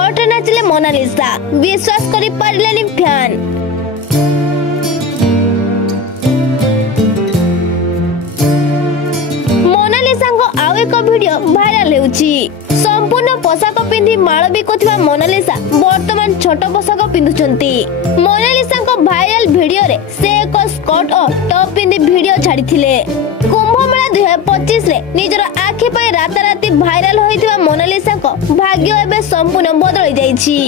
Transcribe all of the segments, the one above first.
Skirt रे नाचिले Mona Lisa विश्वास करि पारिलेनी फैन। मोनालिसा को आउ एक वीडियो भाइराल हेउची। संपूर्ण पोशाक पिंधि माळ बिकुथिबा मोनालिसा वर्तमान छोट पोशाक पिंधुचंती। मोनालिसा को भाइराल वीडियो रे से एक स्कर्ट और टॉप पिंधि वीडियो छाडिथिले। कुंभ मेला 2025 रे निजर आखि पय राताराती भाइराल होइथिबा मोनालिसा को भाग्य एबे संपूर्ण बदली जाईछि।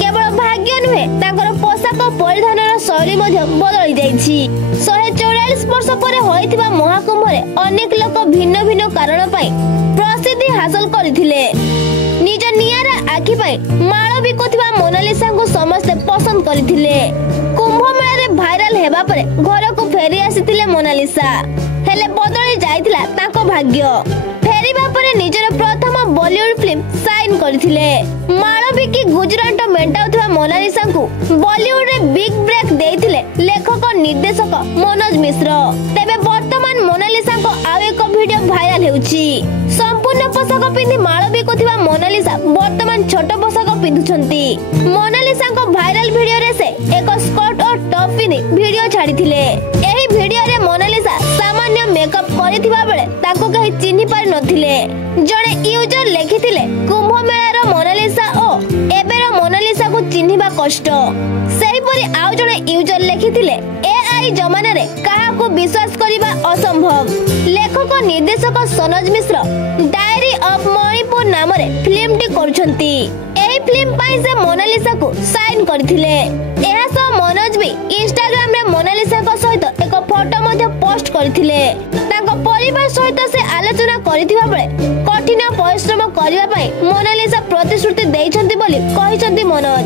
केवल भाग्य नुहे तांकर पोशाक परिधानर शैली मध्य बदली जाईछि। 144 वर्ष पर होइथिबा महाकुंभ रे अनेक लोक भिन्न भिन्न कारण पय प्रसिद्धि हासिल करथिले। निज नियारा आखि पय माळ बिकुथिबा मोनालिसा को समस्त पसंद करथिले। कुंभ मेला रे भाइराल हेबा परे घर को फेरी आसीथिले मोनालिसा, हेले बदली जाइथिला ताको भाग्य। फेरीबा परे निजर प्रथम बॉलीवुड फिल्म साइन करथिले। माळ बिकी गुजरात मेंटाउथिबा मोनालिसा को बॉलीवुड रे बिग ब्रेक देइथिले लेखक निर्देशक मनोज मिश्र। तेबे वर्तमान मोनालिसा को आउ एक वीडियो भाइराल हेउची। संपूर्ण पोशाक पिंधि माळ बिकुथिबा मोनालिसा वर्तमान छोट पोशाक पिंधुचंती। मोनालिसा को भाइराल वीडियो रे से एक स्कर्ट और टॉप पिंधि वीडियो छाडिथिले। एही वीडियो रे मोनालिसा सामान्य मेकअप करिथिबा बेले ताको कहि चिन्हि पारि नथिले। जणे यूजर लेखिथिले कुंभ मेलार मोनालिसा ओ एबेर मोनालिसा को चिन्हिबा कष्ट। सेही परि आउ जणे यूजर लेखिथिले एआई जमाना रे काहा को विश्वास करिबा असंभव। लेखक निर्देशक सनोज मिश्र डायरी ऑफ मणिपुर नाम रे फिल्म टी करूछंती। एही फिल्म पई से मोनालिसा को साइन करथिले। एहा सो मनोज भी इंस्टाग्राम रे मोनालिसा को सहित एक फोटो मध्ये पोस्ट करथिले। ताको परिवार सहित से आलोचना करथिबा बेले कठिन परिश्रम करिबा पई मोनालिसा प्रतिश्रुति दैछंती बोली कहिसंती मनोज।